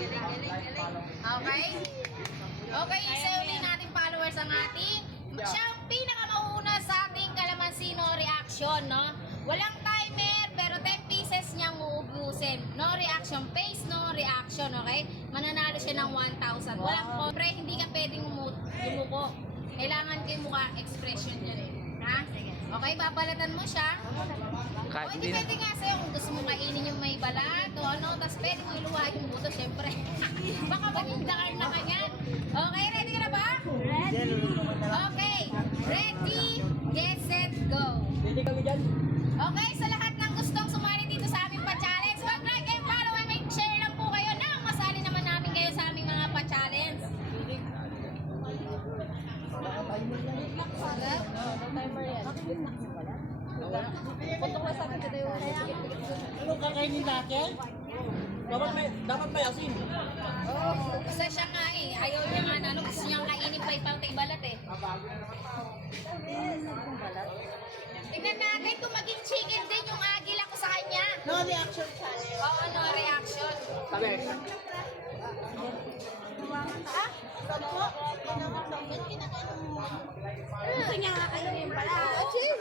Okay? Okay, isa-uli natin followers ang ating. Siya ang pinakamauuna sa ating kalamansi no reaction, no? Walang timer, pero 10 pieces niyang uubusin. No reaction, face no reaction, okay? Mananalo siya ng 1,000. Walang pre, hindi ka pwedeng lumuko. Kailangan kayo mukha expression niya rin. Ha? Okay, babalatan mo siya. O, hindi pwede nga sa'yo kung gusto mo kainin yung may balat o ano, tapos pwede mo iluwa yung buto, syempre. Baka maging dakar na kanyan. Okay, ready ka na ba? Ready! Okay, ready, get, set, go. Ready kami dyan? Okay, sa lahat ng gustong sumali dito sa aming pa-challenge, mag-like and follow and make share lang po kayo na masali naman namin kayo sa aming mga pa-challenge. Putok na sabi ka na yung ano kakainin natin? Dapat may asin. Isa siya nga eh, ayaw niya nga ano, gusto niyang kainin pa ipang balat eh. Tingnan natin kung maging chicken din yung agila ko sa kanya. No reaction challenge. Oo, no reaction. Sabi. Ah? Sampo? Gusto niya nga kainin pala. Asin!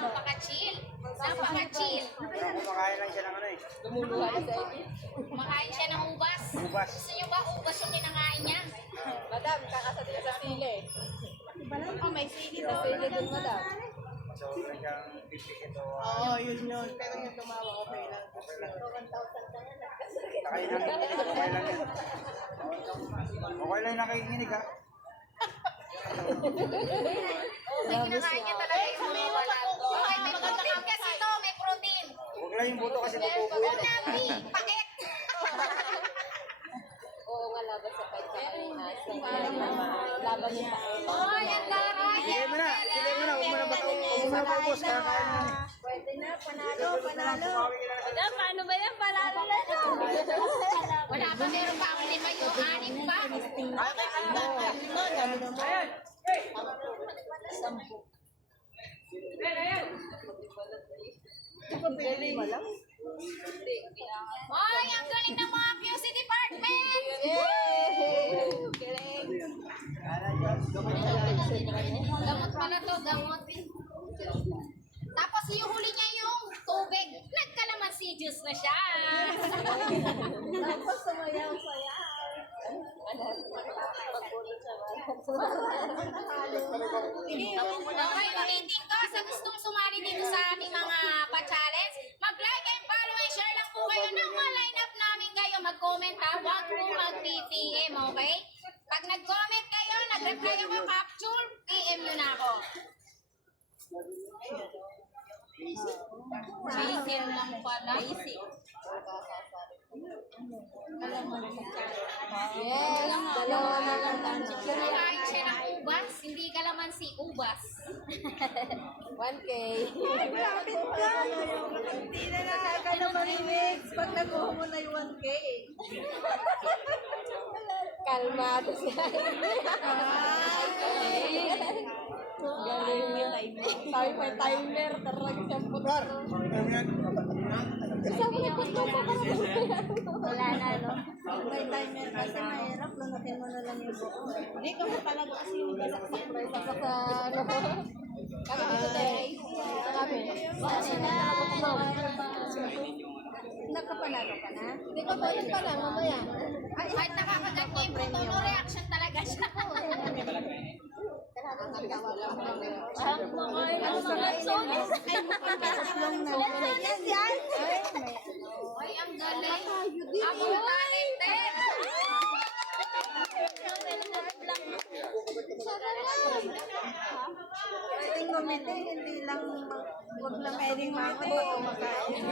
Napaka-chill. Napaka-chill. Kumakain lang siya ng ano eh. Kumakain siya ng ubas. Ubas. Gusto niyo ba ubas yung kinakain niya? Madam, kakasati ka sa sili. Oh, may sili daw. Sili dun, madam. So, hanggang 50 ito. Oo, yun. Pero yung tumawa, okay lang. Nakain lang yun. Okay lang yun. Okay lang nakikinig ha. Kasi kinakain niya talaga yung mga balat. Okay, may protein kasi ito. May protein. Huwag lang yung buto kasi mapupo yan eh. Unami, pakit. Oo nga, laban sa pagkain natin. Laban yung pakain. Oh, yan daray. Sige mo na. Sige mo na. Huwag mo na bato. Huwag mo na paubos. Kakain mo na. Pwede na, panalo. Bawi ka na lang. Paano ba yan? Panalo na. Wala pa, meron pa ako 5 yung 6 pa. Ayan! Hoy, ang galing ng mga QC department! Gamot pala to, gamot. Tapos yung huli niya yung tubig. Nagkalamansi juice na siya. Tapos sumayaw-sayaw. Okay, ulitin ko sa gustong sumali dito sa aming mga pa-challenge. Mag-like and follow and share lang po kayo ng ma-line up namin kayo. Mag-comment ha, wag po mag-PPM, okay? Pag nag-comment kayo, nag-reply ako, capture, PM nyo na ako. Chicken lang pala. Basic. Yes, dalawa na lang. Kumakain siya ng ubas, hindi kalamansi, ubas. 1K. Lapit ka! Hindi na nakaka na marinig pag nakuha mo na yung 1K. Kalmado siya. Galing may timer. Sabi may timer. Talaga siya po. Sabi niya, gusto ko ka wala na, no? May timer kasi mahirap. Lunatin mo na lang yung buko. Hindi ko na talaga kasi yung balaksak. Balaksak sa ano. Kami dito tayo. Kami. Kasi na. Nagkapanalo ka na? Hindi ka pa yun pala, mamaya. Kahit nakakagat niya yung buto, no reaction talaga siya. Ang mga sonis. Sonis yan. Ay, ang galing. Ako talented. Pwedeng gamitin, hindi lang, wag lang pwedeng makapag kumakain.